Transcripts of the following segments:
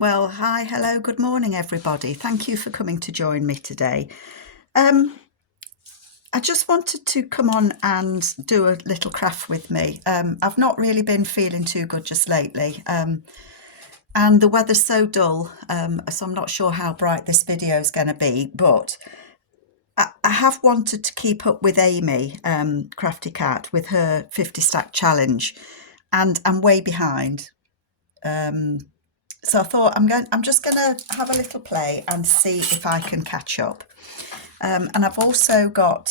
Well, hi, hello, good morning, everybody. Thank you for coming to join me today. Um, I just wanted to come on and do a little craft with me. I've not really been feeling too good just lately, and the weather's so dull, so I'm not sure how bright this video is going to be, but I have wanted to keep up with Amy, Crafty Cat, with her 50 stack challenge, and I'm way behind. So I thought I'm just going to have a little play and see if I can catch up. And I've also got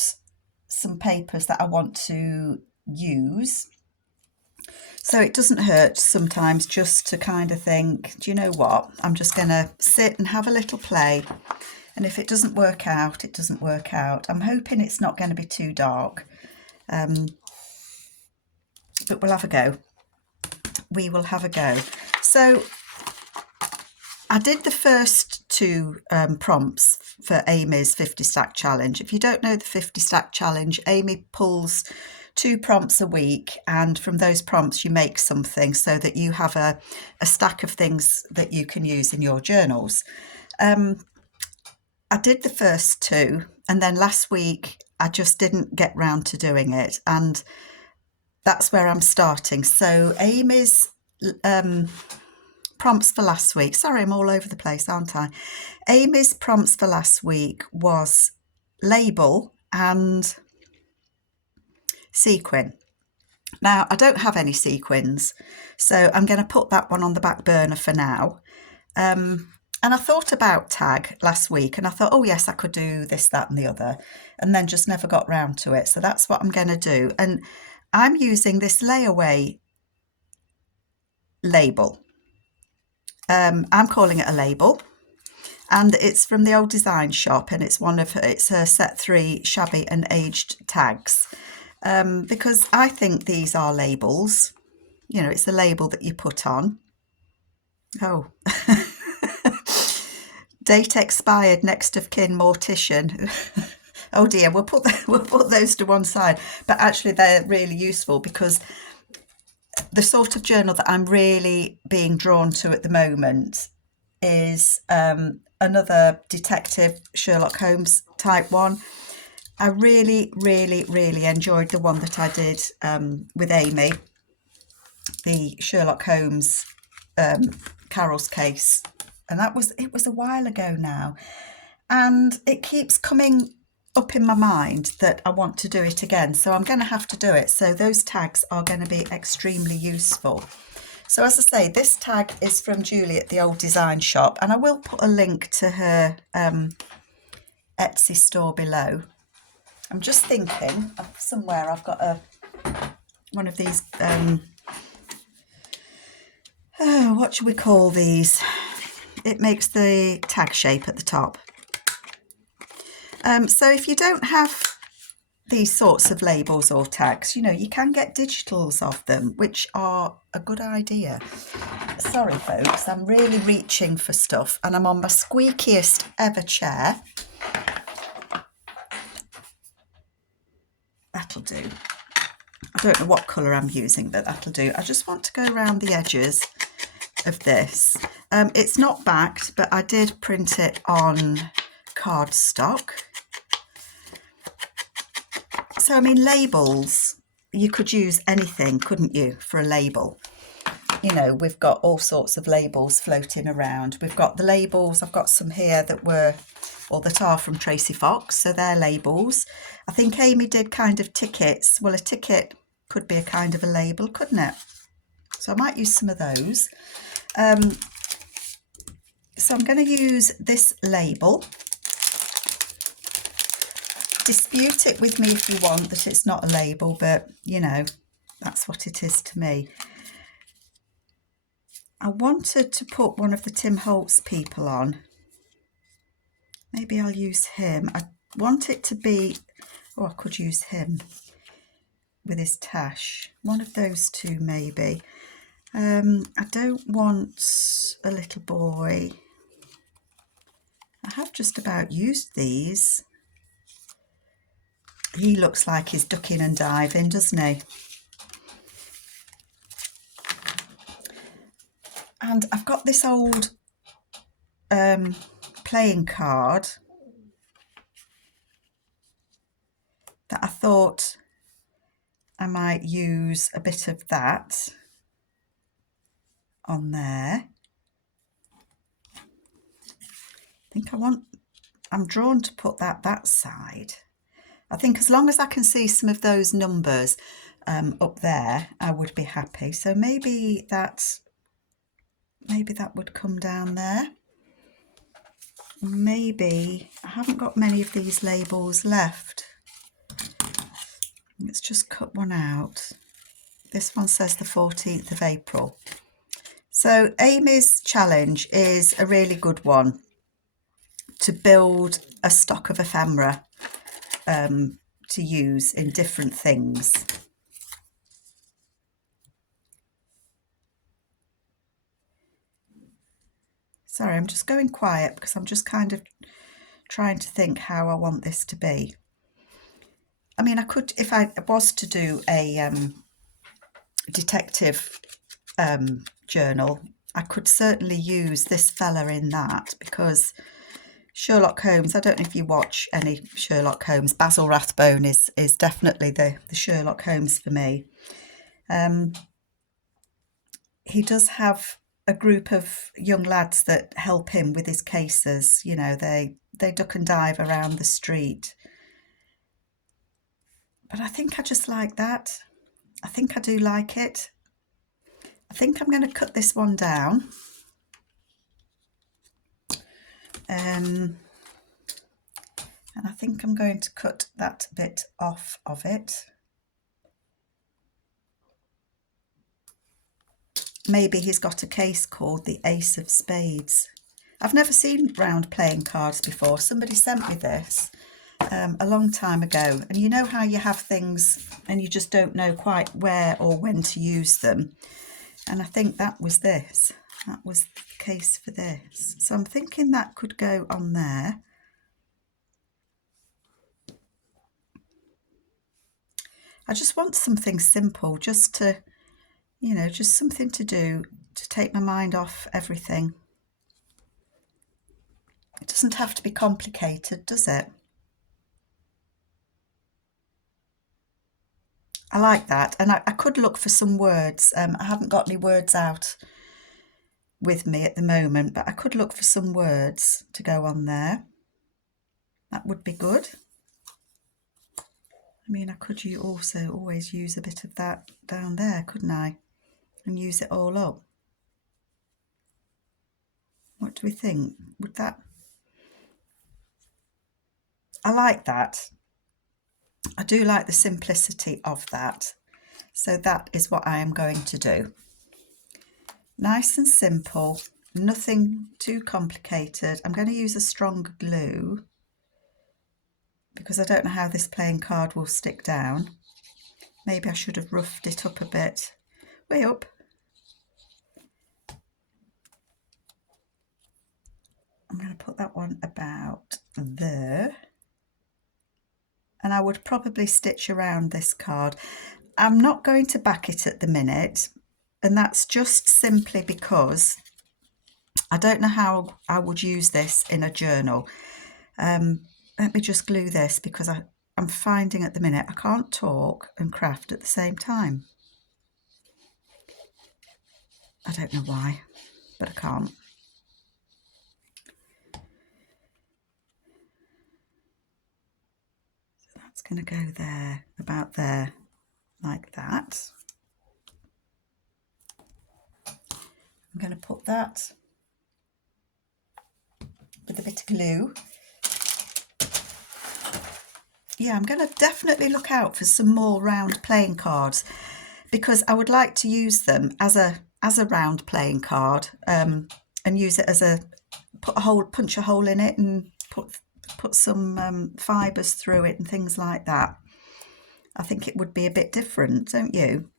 some papers that I want to use. So it doesn't hurt sometimes just to kind of think, do you know what? I'm just going to sit and have a little play. And if it doesn't work out, it doesn't work out. I'm hoping it's not going to be too dark. But we'll have a go. We will have a go. So I did the first two prompts for Amy's 50 stack challenge. If you don't know the 50 stack challenge, Amy pulls 2 prompts a week, and from those prompts you make something so that you have a stack of things that you can use in your journals. I did the first 2, and then last week I just didn't get round to doing it, and that's where I'm starting. So Amy's prompts for last week, sorry, I'm all over the place, aren't I? Amy's prompts for last week was label and sequin. Now, I don't have any sequins, so I'm going to put that one on the back burner for now. And I thought about tag last week, and I thought, oh yes, I could do this, that and the other, and then just never got round to it. So that's what I'm going to do. And I'm using this layaway label. I'm calling it a label, and it's from the old design shop, and it's her set 3 shabby and aged tags, because I think these are labels. You know, it's a label that you put on. Oh, date expired, next of kin, mortician. Oh dear, we'll put those to one side, but actually they're really useful because the sort of journal that I'm really being drawn to at the moment is another detective Sherlock Holmes type one. I really enjoyed the one that I did with Amy, the Sherlock Holmes Carol's case, and it was a while ago now, and it keeps coming up in my mind that I want to do it again, so I'm going to have to do it. So those tags are going to be extremely useful. So as I say, this tag is from Julie at the old design shop, and I will put a link to her Etsy store below. I'm just thinking of somewhere I've got one of these what should we call these? It makes the tag shape at the top. So if you don't have these sorts of labels or tags, you know, you can get digitals of them, which are a good idea. Sorry folks, I'm really reaching for stuff, and I'm on my squeakiest ever chair. That'll do. I don't know what colour I'm using, but that'll do. I just want to go around the edges of this. It's not backed, but I did print it on cardstock. So, I mean, labels, you could use anything, couldn't you, for a label? You know, we've got all sorts of labels floating around. We've got the labels, I've got some here that are from Tracy Fox, so they're labels. I think Amy did kind of tickets. Well, a ticket could be a kind of a label, couldn't it? So I might use some of those. So I'm going to use this label. Dispute it with me if you want that it's not a label, but you know, that's what it is to me. I wanted to put one of the Tim Holtz people on. Maybe I'll use him. I want it to be, oh, I could use him with his tash. One of those two maybe. I don't want a little boy. I have just about used these. He looks like he's ducking and diving, doesn't he? And I've got this old playing card that I thought I might use a bit of that on there. I think I'm drawn to put that side. I think as long as I can see some of those numbers up there, I would be happy. So maybe that would come down there. Maybe I haven't got many of these labels left. Let's just cut one out. This one says the 14th of April. So Amy's challenge is a really good one, to build a stock of ephemera to use in different things. Sorry, I'm just going quiet because I'm just kind of trying to think how I want this to be. I mean, I could, if I was to do a detective journal, I could certainly use this fella in that, because Sherlock Holmes, I don't know if you watch any Sherlock Holmes, Basil Rathbone is definitely the Sherlock Holmes for me. He does have a group of young lads that help him with his cases. You know, they duck and dive around the street. But I think I just like that. I think I do like it. I think I'm going to cut this one down. And I think I'm going to cut that bit off of it. Maybe he's got a case called the Ace of Spades. I've never seen round playing cards before. Somebody sent me this a long time ago. And you know how you have things and you just don't know quite where or when to use them. And I think that was this. That was the case for this. So I'm thinking that could go on there. I just want something simple, just to, you know, just something to do to take my mind off everything. It doesn't have to be complicated, does it? I like that. And I could look for some words. I haven't got any words out with me at the moment, but I could look for some words to go on there. That would be good. I mean, I could also always use a bit of that down there, couldn't I? And use it all up. What do we think? Would that... I like that. I do like the simplicity of that. So that is what I am going to do. Nice and simple, nothing too complicated. I'm going to use a strong glue because I don't know how this playing card will stick down. Maybe I should have roughed it up a bit. Way up. I'm going to put that one about there. And I would probably stitch around this card. I'm not going to back it at the minute, and that's just simply because I don't know how I would use this in a journal. Let me just glue this because I'm finding at the minute I can't talk and craft at the same time. I don't know why, but I can't. So that's going to go there, about there, like that. I'm going to put that with a bit of glue. Yeah, I'm going to definitely look out for some more round playing cards because I would like to use them as a round playing card and use it as punch a hole in it and put some fibres through it and things like that. I think it would be a bit different, don't you?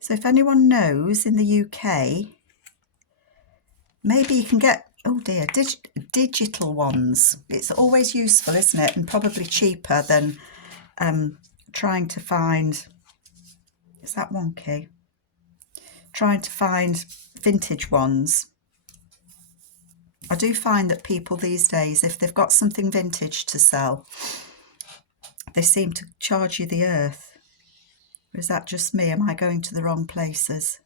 So if anyone knows in the UK, maybe you can get, oh dear, digital ones. It's always useful, isn't it? And probably cheaper than trying to find, is that wonky? Trying to find vintage ones. I do find that people these days, if they've got something vintage to sell, they seem to charge you the earth. Or is that just me? Am I going to the wrong places?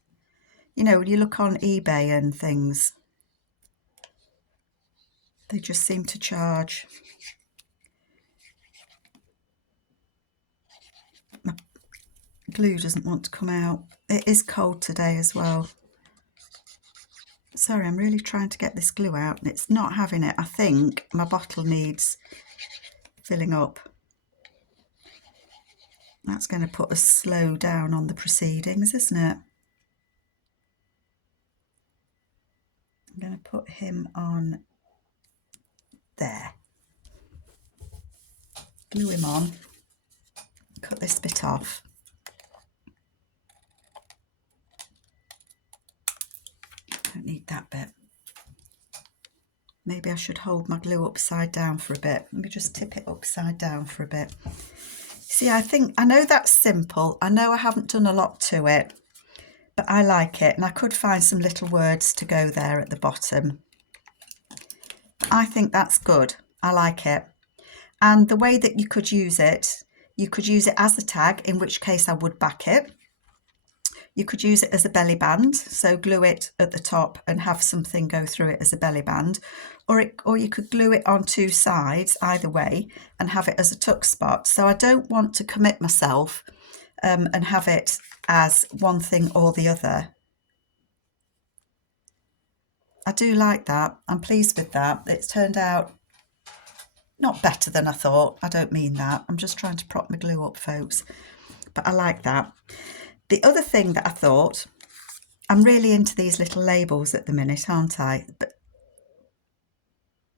You know, when you look on eBay and things, they just seem to charge. My glue doesn't want to come out. It is cold today as well. Sorry, I'm really trying to get this glue out and it's not having it. I think my bottle needs filling up. That's going to put a slow down on the proceedings, isn't it? I'm going to put him on there. Glue him on. Cut this bit off. Don't need that bit. Maybe I should hold my glue upside down for a bit. Let me just tip it upside down for a bit. See, I know that's simple. I know I haven't done a lot to it, but I like it. And I could find some little words to go there at the bottom. I think that's good. I like it. And the way that you could use it as a tag, in which case I would back it. You could use it as a belly band, so glue it at the top and have something go through it as a belly band, or you could glue it on two sides, either way, and have it as a tuck spot. So I don't want to commit myself and have it as one thing or the other. I do like that. I'm pleased with that. It's turned out not better than I thought. I don't mean that. I'm just trying to prop my glue up, folks. But I like that. The other thing that I thought, I'm really into these little labels at the minute, aren't I? But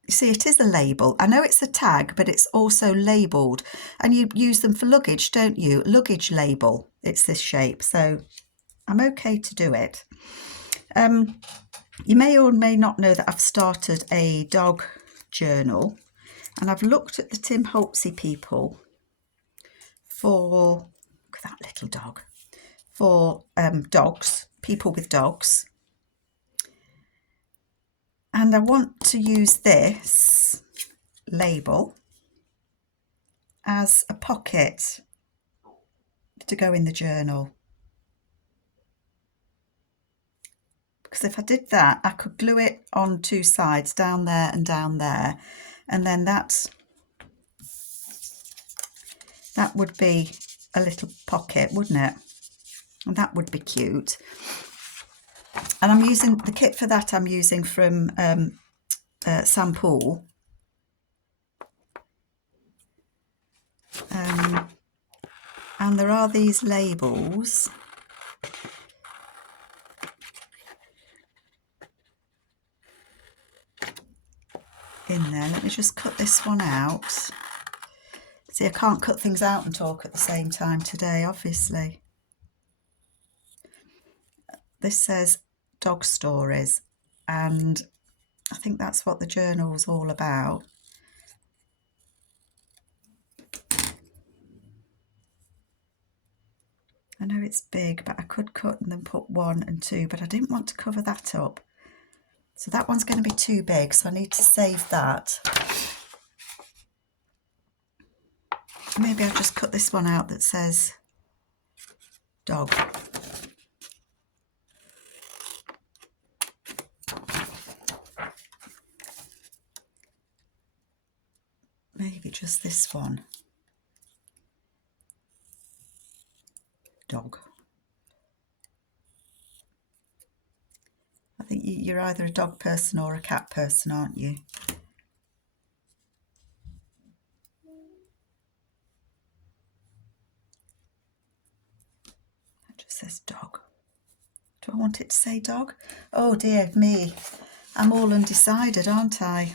you see, it is a label. I know it's a tag, but it's also labelled. And you use them for luggage, don't you? Luggage label. It's this shape. So I'm okay to do it. You may or may not know that I've started a dog journal. And I've looked at the Tim Holtzy people for, look at that little dog, for dogs, people with dogs. And I want to use this label as a pocket to go in the journal. Because if I did that, I could glue it on two sides, down there and down there. And then that would be a little pocket, wouldn't it? And that would be cute. And I'm using the kit for that. I'm using from Sam Poole. And there are these labels. In there. Let me just cut this one out. See, I can't cut things out and talk at the same time today, obviously. This says dog stories, and I think that's what the journal's all about. I know it's big, but I could cut and then put 1 and 2, but I didn't want to cover that up. So that one's going to be too big, so I need to save that. Maybe I'll just cut this one out that says dog. Maybe just this one. Dog. I think you're either a dog person or a cat person, aren't you? It just says dog. Do I want it to say dog? Oh dear me, I'm all undecided, aren't I?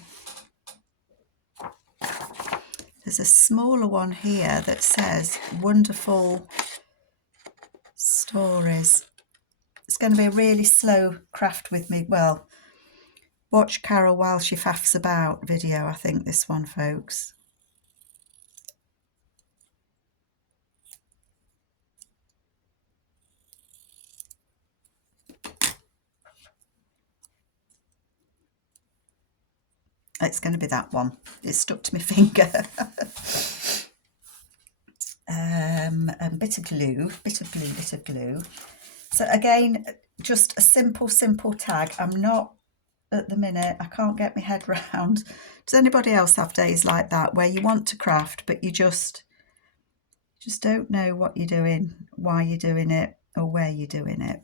There's a smaller one here that says wonderful stories. It's going to be a really slow craft with me. Well, watch Carol while she faffs about video, I think, this one, folks. It's going to be that one. It's stuck to my finger. A bit of glue, bit of glue. So again, just a simple tag. I'm not at the minute, I can't get my head round. Does anybody else have days like that where you want to craft but you just don't know what you're doing, why you're doing it, or where you're doing it?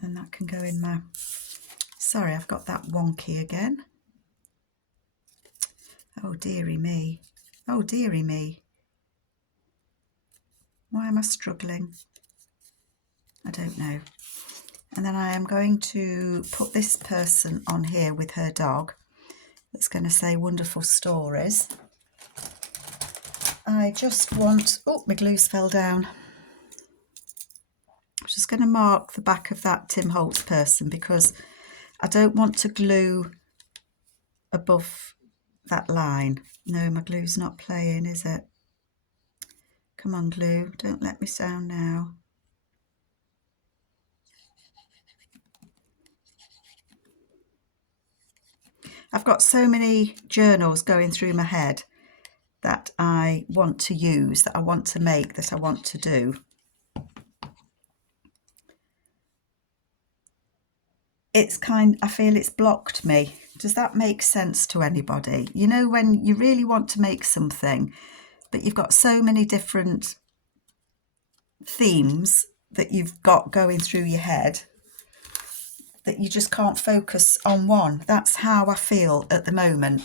And that can go in my... Sorry, I've got that wonky again. Oh dearie me. Oh dearie me. Why am I struggling? I don't know. And then I am going to put this person on here with her dog. That's going to say wonderful stories. I just want... Oh, my glues fell down. I'm just going to mark the back of that Tim Holtz person because I don't want to glue above that line. No, my glue's not playing, is it? Come on, glue. Don't let me down now. I've got so many journals going through my head that I want to use, that I want to make, that I want to do. I feel it's blocked me. Does that make sense to anybody? You know, when you really want to make something, but you've got so many different themes that you've got going through your head that you just can't focus on one. That's how I feel at the moment.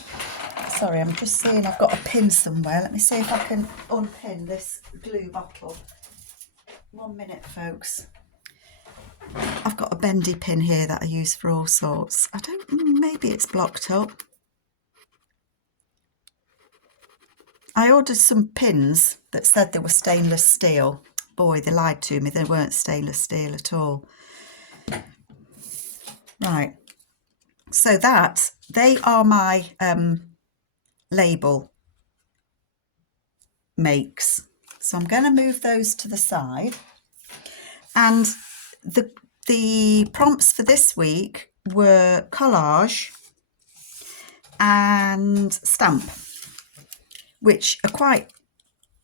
Sorry, I'm just seeing I've got a pin somewhere. Let me see if I can unpin this glue bottle. 1 minute, folks. I've got a bendy pin here that I use for all sorts. Maybe it's blocked up. I ordered some pins that said they were stainless steel. Boy, they lied to me. They weren't stainless steel at all. Right. So they are my label makes. So I'm going to move those to the side. And the prompts for this week were collage and stamp, which are quite,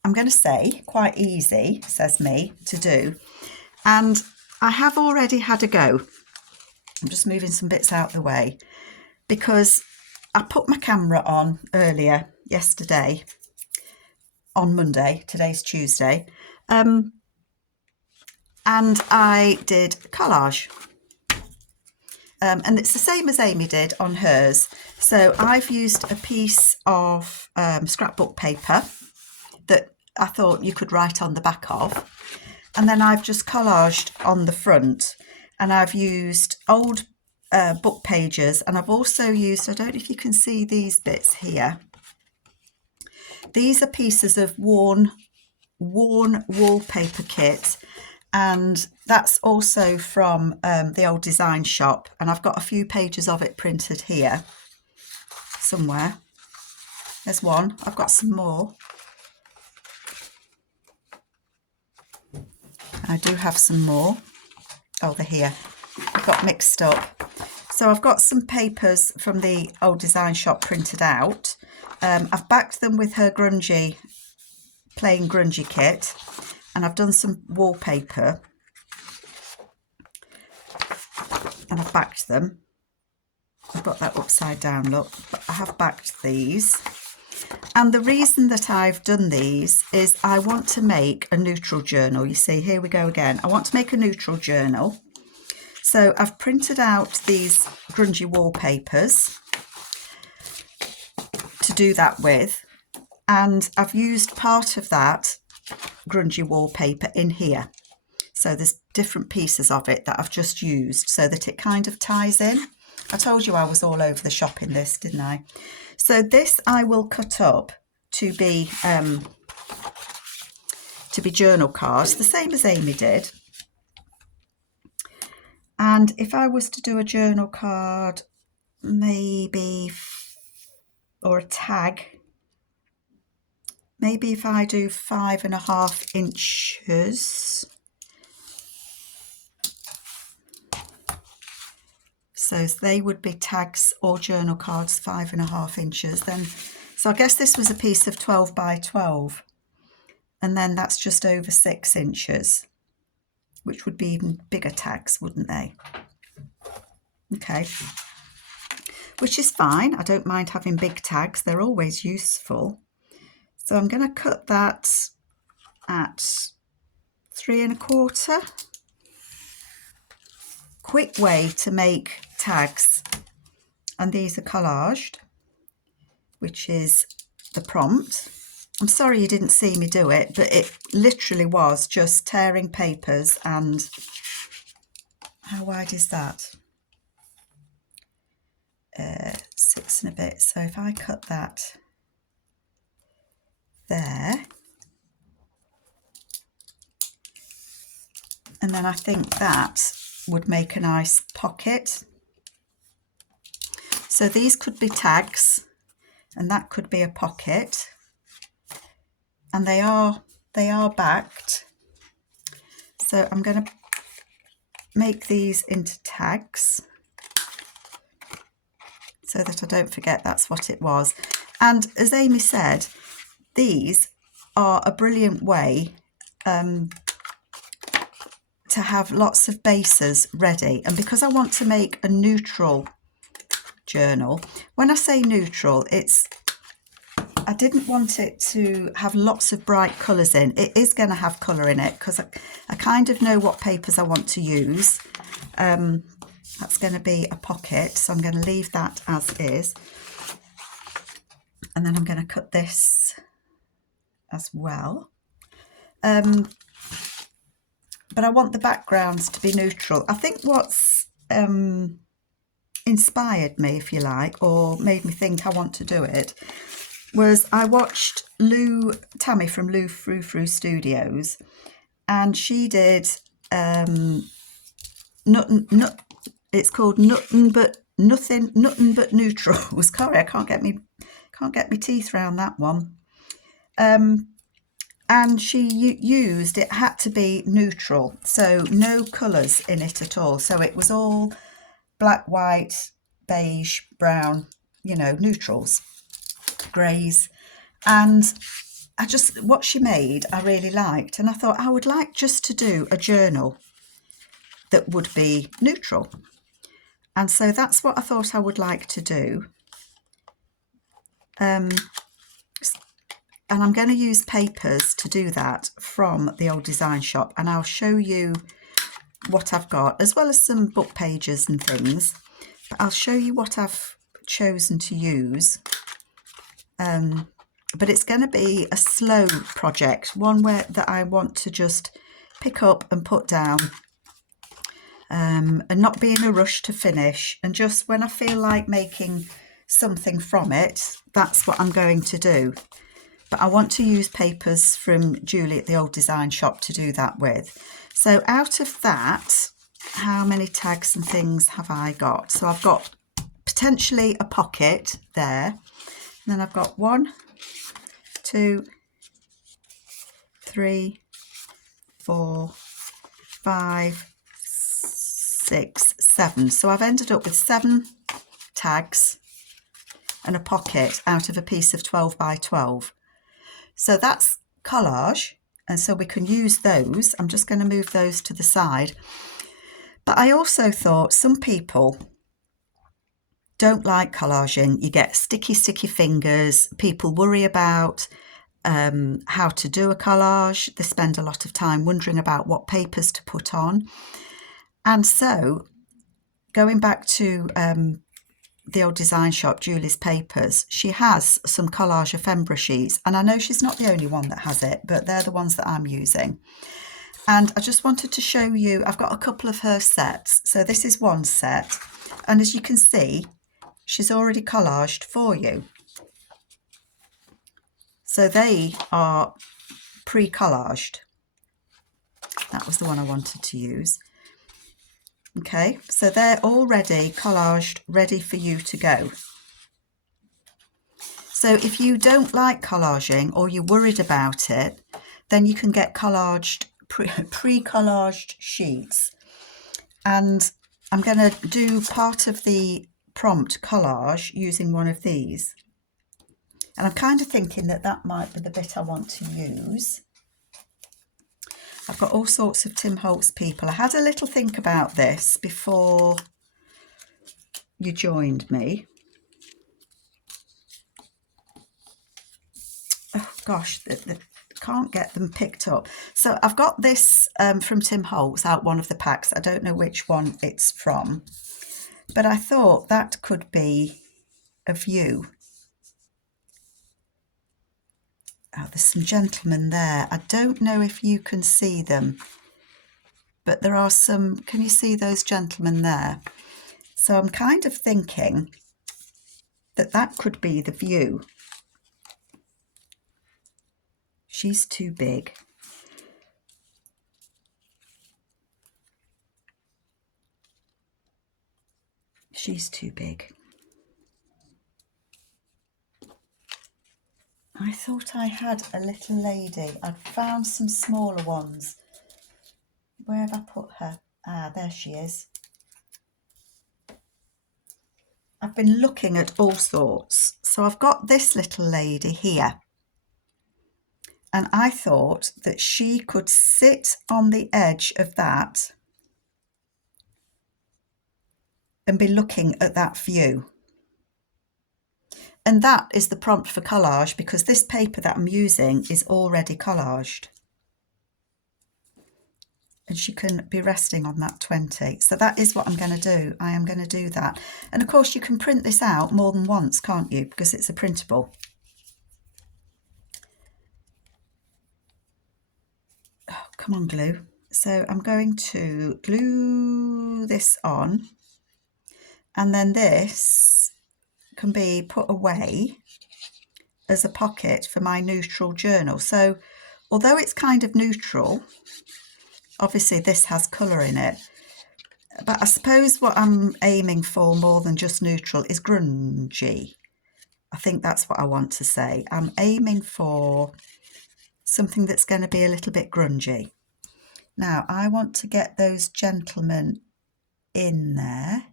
I'm going to say, quite easy, says me, to do. And I have already had a go. I'm just moving some bits out of the way because I put my camera on earlier yesterday on Monday. Today's Tuesday. And I did collage. And it's the same as Amy did on hers. So I've used a piece of scrapbook paper that I thought you could write on the back of. And then I've just collaged on the front. And I've used old book pages. And I've also used, I don't know if you can see these bits here. These are pieces of worn wallpaper kit. And that's also from the old design shop. And I've got a few pages of it printed here somewhere. There's one. I've got some more. I do have some more. Oh, they're here. I got mixed up. So I've got some papers from the old design shop printed out. I've backed them with her grungy, plain grungy kit. And I've done some wallpaper. And I've backed them. I've got that upside down look, but I have backed these. And the reason that I've done these is I want to make a neutral journal. You see, here we go again. I want to make a neutral journal. So I've printed out these grungy wallpapers to do that with. And I've used part of that grungy wallpaper in here. So there's different pieces of it that I've just used so that it kind of ties in. I told you I was all over the shop in this, didn't I? So this I will cut up to be journal cards, the same as Amy did. And if I was to do a journal card, maybe, or a tag, maybe if I do 5.5 inches. So they would be tags or journal cards 5.5 inches. Then, so I guess this was a piece of 12 by 12. And then that's just over 6 inches, which would be even bigger tags, wouldn't they? Okay. Which is fine. I don't mind having big tags. They're always useful. So I'm going to cut that at 3 1/4. Quick way to make tags, and these are collaged, which is the prompt. I'm sorry you didn't see me do it, but it literally was just tearing papers. And how wide is that? 6 and a bit. So if I cut that there, and then I think that would make a nice pocket. So these could be tags, and that could be a pocket, and they are backed. So I'm going to make these into tags so that I don't forget that's what it was. And as Amy said, these are a brilliant way to have lots of bases ready. And because I want to make a neutral journal, when I say neutral, I didn't want it to have lots of bright colours in. It is going to have colour in it because I kind of know what papers I want to use. That's going to be a pocket, so I'm going to leave that as is. And then I'm going to cut this as well. But I want the backgrounds to be neutral. I think what's inspired me, if you like, or made me think I want to do it, was I watched Tammy from Lou Frou Frou Studios, and she did it's called Nothing But Neutrals. Sorry, I can't get me teeth around that one. And she used, it had to be neutral, so no colours in it at all. So it was all black, white, beige, brown, you know, neutrals, greys. And what she made, I really liked. And I thought I would like just to do a journal that would be neutral. And so that's what I thought I would like to do. And I'm going to use papers to do that from the old design shop, and I'll show you what I've got, as well as some book pages and things. But I'll show you what I've chosen to use. But it's going to be a slow project, one that I want to just pick up and put down, and not be in a rush to finish. And just when I feel like making something from it, that's what I'm going to do. But I want to use papers from Julie at the old design shop to do that with. So out of that, how many tags and things have I got? So I've got potentially a pocket there. And then I've got 1, 2, 3, 4, 5, 6, 7. So I've ended up with 7 tags and a pocket out of a piece of 12 by 12. So that's collage, and so we can use those. I'm just going to move those to the side. But I also thought some people don't like collaging. You get sticky fingers. People worry about how to do a collage. They spend a lot of time wondering about what papers to put on. And so going back to the old design shop, Julie's Papers, she has some collage ephemera sheets, and I know she's not the only one that has it, but they're the ones that I'm using. And I just wanted to show you, I've got a couple of her sets. So this is one set, and as you can see, she's already collaged for you. So they are pre-collaged. That was the one I wanted to use. Okay, so they're already collaged, ready for you to go. So if you don't like collaging or you're worried about it, then you can get pre-collaged sheets. And I'm going to do part of the prompt collage using one of these. And I'm kind of thinking that that might be the bit I want to use. I've got all sorts of Tim Holtz people. I had a little think about this before you joined me. Oh gosh, can't get them picked up. So I've got this from Tim Holtz out one of the packs. I don't know which one it's from, but I thought that could be a view. Oh, there's some gentlemen there. I don't know if you can see them, but there are some. Can you see those gentlemen there? So I'm kind of thinking that that could be the view. She's too big. She's too big. I thought I had a little lady. I'd found some smaller ones. Where have I put her? Ah, there she is. I've been looking at all sorts. So I've got this little lady here. And I thought that she could sit on the edge of that and be looking at that view. And that is the prompt for collage, because this paper that I'm using is already collaged. And she can be resting on that 20. So that is what I'm going to do. I am going to do that. And of course you can print this out more than once, can't you? Because it's a printable. Oh, come on, glue. So I'm going to glue this on. And then this can be put away as a pocket for my neutral journal. So although it's kind of neutral, obviously this has colour in it, but I suppose what I'm aiming for more than just neutral is grungy. I think that's what I want to say. I'm aiming for something that's going to be a little bit grungy. Now I want to get those gentlemen in there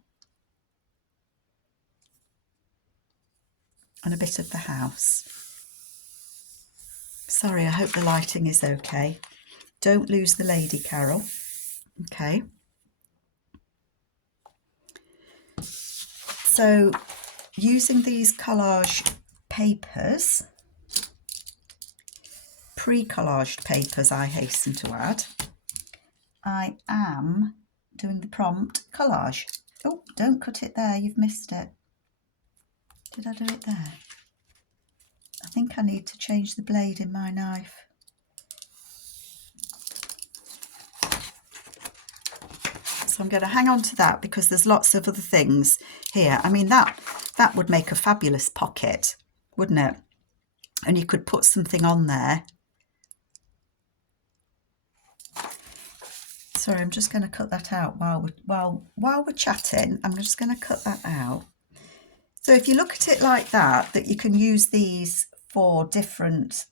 and a bit of the house. Sorry, I hope the lighting is okay. Don't lose the lady, Carol. Okay. So using these collage papers, pre-collaged papers, I hasten to add, I am doing the prompt collage. Oh, don't cut it there, you've missed it. Did I do it there? I think I need to change the blade in my knife. So I'm going to hang on to that because there's lots of other things here. I mean, that would make a fabulous pocket, wouldn't it? And you could put something on there. Sorry, I'm just going to cut that out while we're chatting. I'm just going to cut that out. So if you look at it like that you can use these for different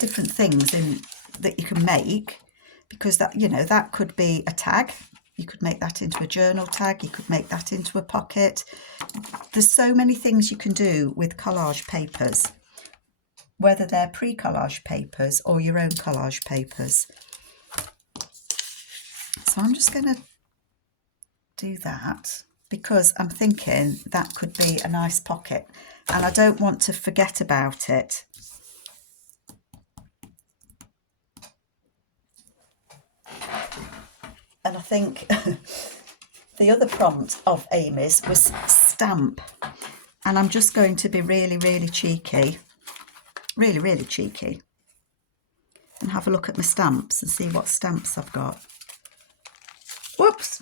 things that you can make, because that, you know, that could be a tag. You could make that into a journal tag. You could make that into a pocket. There's so many things you can do with collage papers, whether they're pre-collage papers or your own collage papers. So I'm just going to do that because I'm thinking that could be a nice pocket and I don't want to forget about it. And I think the other prompt of Amy's was stamp. And I'm just going to be really, really cheeky. Really, really cheeky. And have a look at my stamps and see what stamps I've got. Whoops.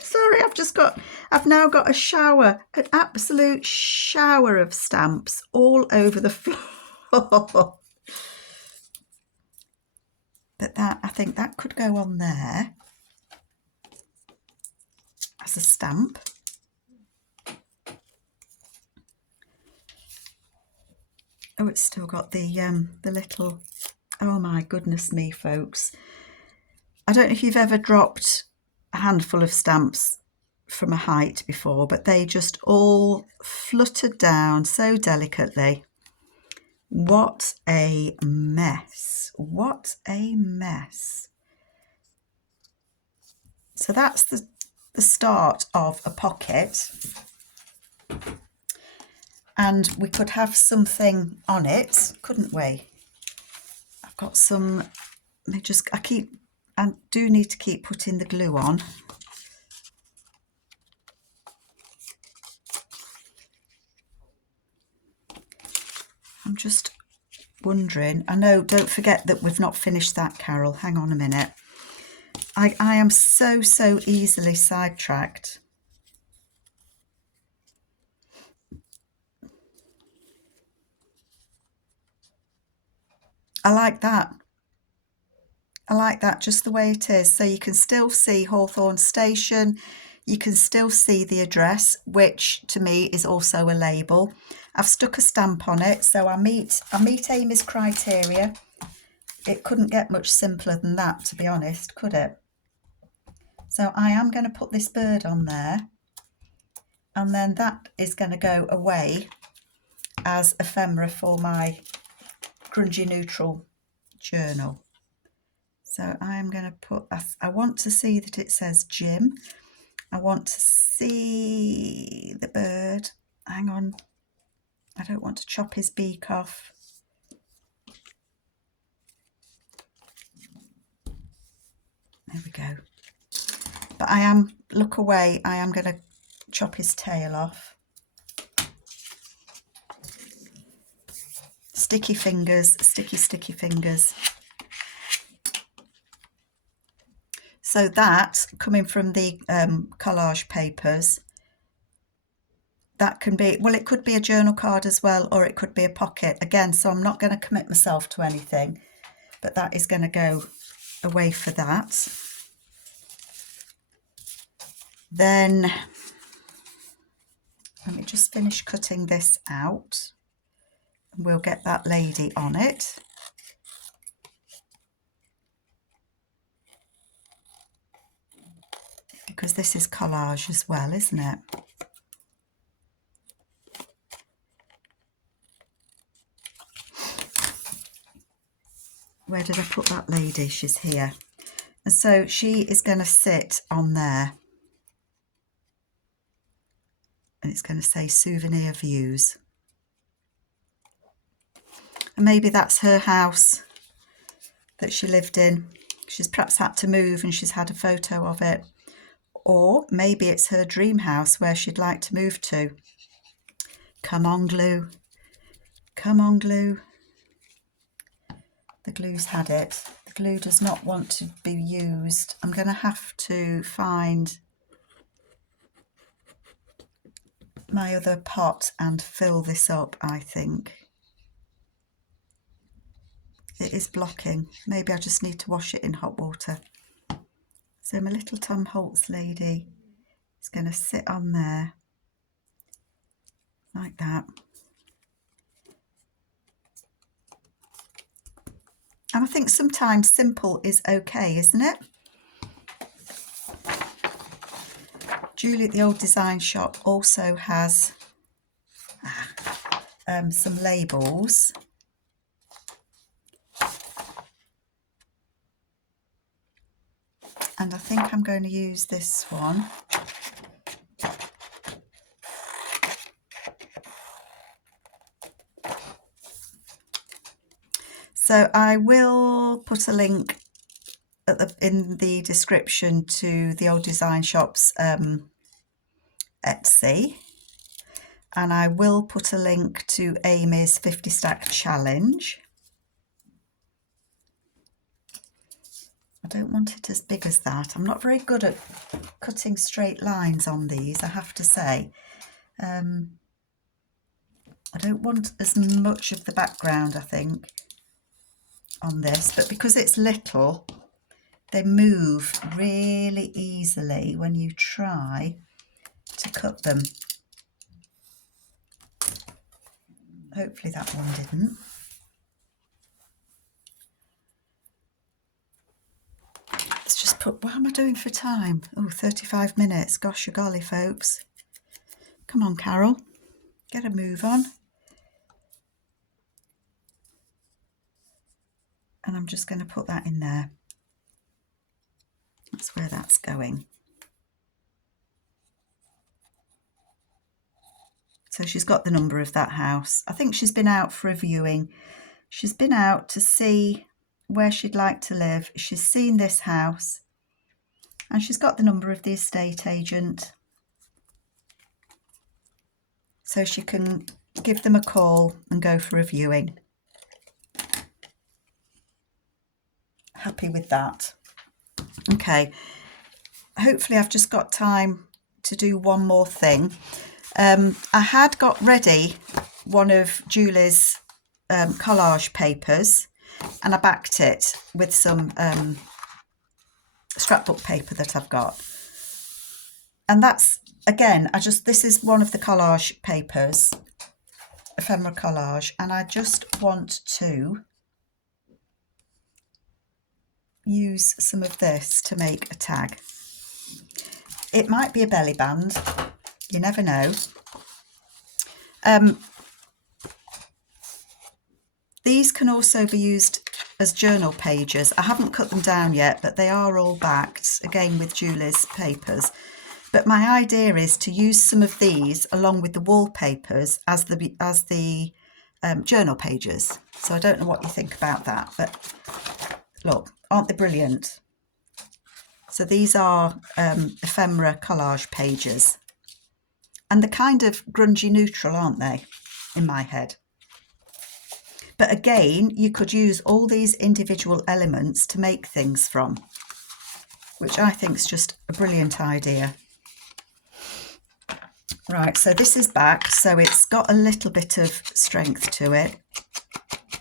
Sorry, I've now got a shower, an absolute shower of stamps all over the floor. But that, I think that could go on there as a stamp. Oh, it's still got the little Oh my goodness me, folks. I don't know if you've ever dropped a handful of stamps from a height before, but they just all fluttered down so delicately. What a mess. What a mess. So that's the start of a pocket. And we could have something on it, couldn't we? I've got some, I do need to keep putting the glue on. I'm just wondering, I know, don't forget that we've not finished that, Carol. Hang on a minute. I am so easily sidetracked. I like that. I like that just the way it is. So you can still see Hawthorne Station. You can still see the address, which to me is also a label. I've stuck a stamp on it, so I meet Amy's criteria. It couldn't get much simpler than that, to be honest, could it? So I am going to put this bird on there, and then that is going to go away as ephemera for my grungy neutral journal. So I am going to put, I want to see that it says Jim. I want to see the bird. Hang on. I don't want to chop his beak off. There we go. But I am, look away, I am going to chop his tail off. Sticky fingers, sticky fingers. So that, coming from the collage papers, that can be, well, it could be a journal card as well, or it could be a pocket. Again, so I'm not going to commit myself to anything, but that is going to go away for that. Then let me just finish cutting this out, and we'll get that lady on it. Because this is collage as well, isn't it? Where did I put that lady? She's here. And so she is going to sit on there. And it's going to say souvenir views. And maybe that's her house that she lived in. She's perhaps had to move and she's had a photo of it. Or maybe it's her dream house where she'd like to move to. Come on, glue. Come on, glue. The glue's had it. The glue does not want to be used. I'm going to have to find my other pot and fill this up, I think. It is blocking. Maybe I just need to wash it in hot water. So my little Tom Holtz lady is going to sit on there like that. And I think sometimes simple is okay, isn't it? Julie at the Old Design Shop also has some labels. And I think I'm going to use this one. So I will put a link in the description to the Old Design Shop's Etsy. And I will put a link to Amy's 50 stack challenge. I don't want it as big as that. I'm not very good at cutting straight lines on these, I have to say. I don't want as much of the background, I think, on this, but because it's little, they move really easily when you try to cut them. Hopefully that one didn't. what am I doing for time? Oh, 35 minutes. Gosh, golly, folks. Come on, Carol. Get a move on. And I'm just going to put that in there. That's where that's going. So she's got the number of that house. I think she's been out for a viewing. She's been out to see where she'd like to live. She's seen this house and she's got the number of the estate agent. So she can give them a call and go for a viewing. Happy with that. Okay, hopefully I've just got time to do one more thing. I had got ready one of Julie's collage papers and I backed it with some scrapbook paper that I've got. And that's, again, this is one of the collage papers, ephemera collage, and I just want to use some of this to make a tag. It might be a belly band, you never know. These can also be used as journal pages. I haven't cut them down yet, but they are all backed, again with Julie's papers. But my idea is to use some of these along with the wallpapers as the journal pages. So I don't know what you think about that, but look, aren't they brilliant? So these are ephemera collage pages. And they're kind of grungy neutral, aren't they, in my head? But again, you could use all these individual elements to make things from, which I think is just a brilliant idea. Right, so this is back, so it's got a little bit of strength to it.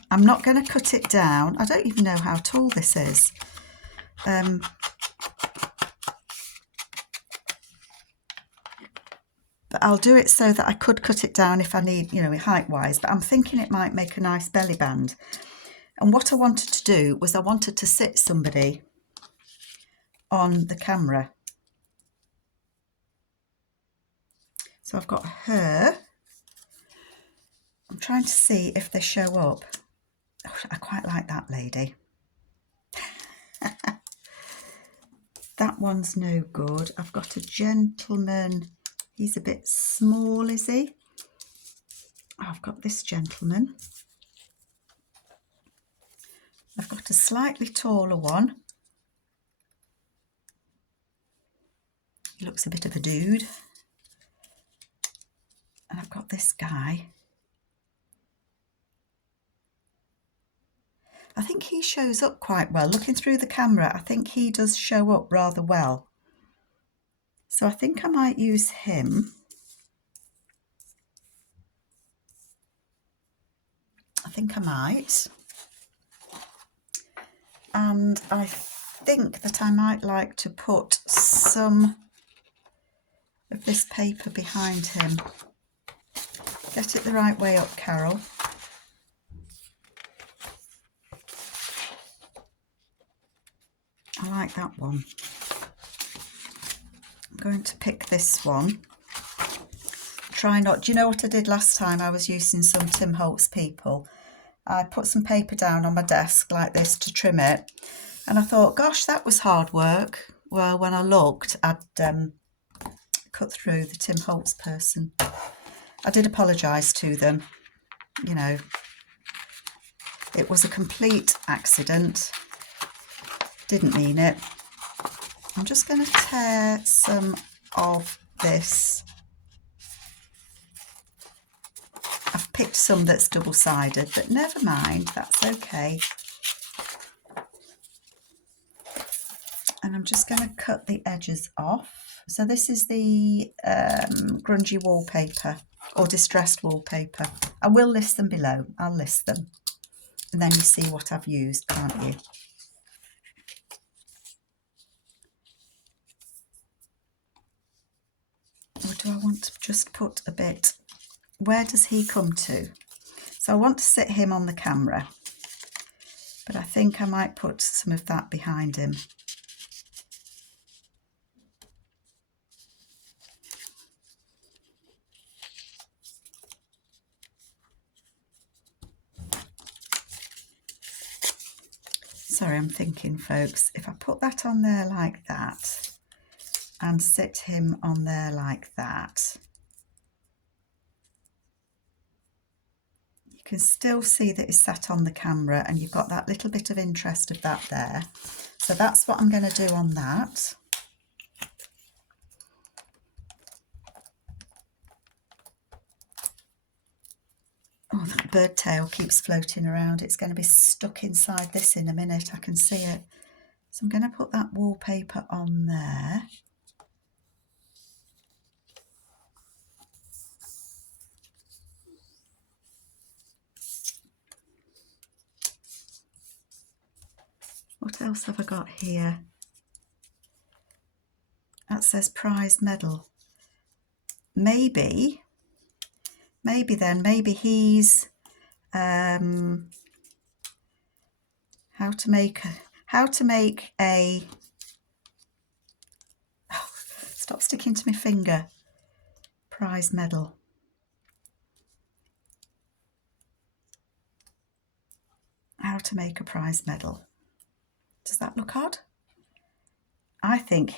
I'm not going to cut it down. I don't even know how tall this is. But I'll do it so that I could cut it down if I need, you know, height-wise. But I'm thinking it might make a nice belly band. And what I wanted to do was I wanted to sit somebody on the camera. So I've got her. I'm trying to see if they show up. Oh, I quite like that lady. That one's no good. I've got a gentleman. He's a bit small, is he? Oh, I've got this gentleman. I've got a slightly taller one. He looks a bit of a dude. And I've got this guy. I think he shows up quite well. Looking through the camera, I think he does show up rather well. So I think I might use him. I think I might. And I think that I might like to put some of this paper behind him. Get it the right way up, Carol. I like that one. I'm going to pick this one. Try not, do you know what I did last time? I was using some Tim Holtz people. I put some paper down on my desk like this to trim it. And I thought, gosh, that was hard work. Well, when I looked, I'd cut through the Tim Holtz person. I did apologise to them. You know, it was a complete accident. Didn't mean it. I'm just going to tear some of this. I've picked some that's double-sided, but never mind, that's okay. And I'm just going to cut the edges off. So this is the grungy wallpaper or distressed wallpaper. I will list them below. I'll list them. And then you see what I've used, can't you? Or do I want to just put a bit? Where does he come to? So I want to sit him on the camera, but I think I might put some of that behind him. Sorry, I'm thinking, folks, if I put that on there like that and sit him on there like that, you can still see that he's sat on the camera and you've got that little bit of interest of that there. So that's what I'm going to do on that. Oh, that bird tail keeps floating around. It's going to be stuck inside this in a minute. I can see it. So I'm going to put that wallpaper on there. What else have I got here? That says prize medal. Maybe he's how to make a oh, stop sticking to my finger. Prize medal. How to make a prize medal. Does that look odd? I think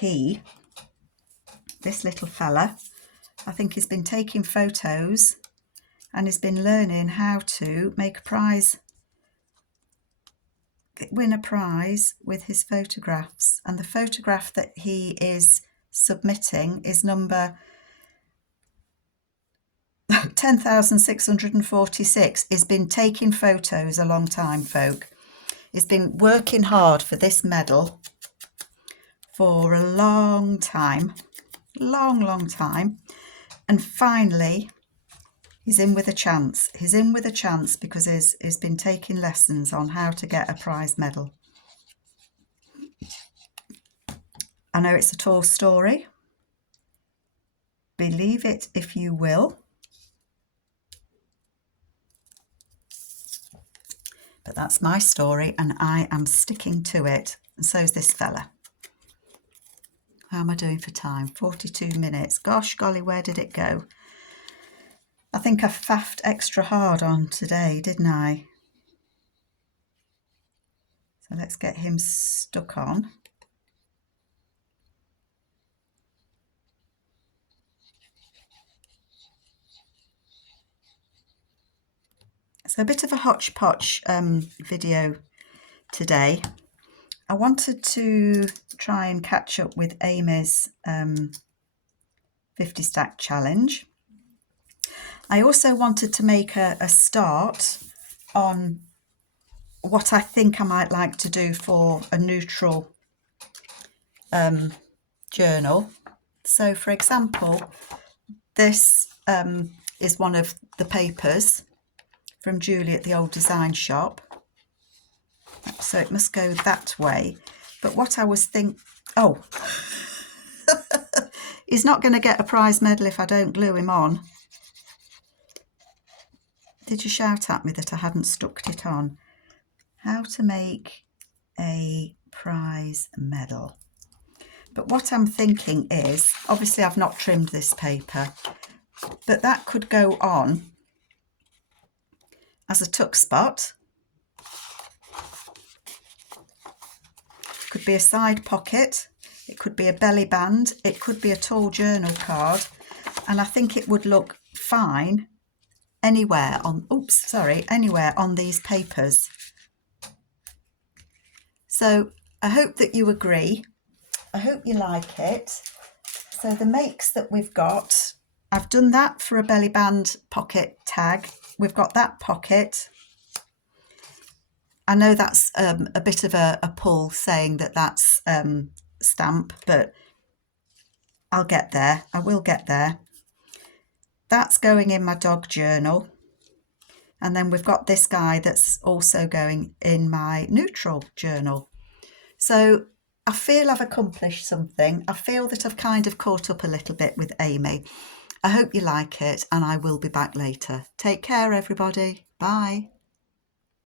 this little fella, I think he's been taking photos and he's been learning how to make a prize, win a prize with his photographs. And the photograph that he is submitting is number 10,646. He's been taking photos a long time, folk. He's been working hard for this medal for a long time, long time, and finally he's in with a chance. He's in with a chance because he's been taking lessons on how to get a prize medal. I know it's a tall story. Believe it if you will. But that's my story and I am sticking to it. And so is this fella. How am I doing for time? 42 minutes. Gosh golly, where did it go? I think I faffed extra hard on today, didn't I? So let's get him stuck on. So a bit of a hodgepodge video today. I wanted to try and catch up with Amy's 50 stack challenge. I also wanted to make a start on what I think I might like to do for a neutral journal. So for example, this is one of the papers from Julie at the old design shop. So it must go that way. But what I was thinking, oh, he's not going to get a prize medal if I don't glue him on. Did you shout at me that I hadn't stuck it on? How to make a prize medal. But what I'm thinking is, obviously I've not trimmed this paper, but that could go on as a tuck spot. Could be a side pocket, it could be a belly band, it could be a tall journal card, and I think it would look fine anywhere on, anywhere on these papers. So I hope that you agree. I hope you like it. So the makes that we've got, I've done that for a belly band pocket tag. We've got that pocket. I know that's a bit of a pull saying that that's stamp, but I'll get there. I will get there. That's going in my dog journal. And then we've got this guy that's also going in my neutral journal. So I feel I've accomplished something. I feel that I've kind of caught up a little bit with Amy. I hope you like it and I will be back later. Take care, everybody. Bye.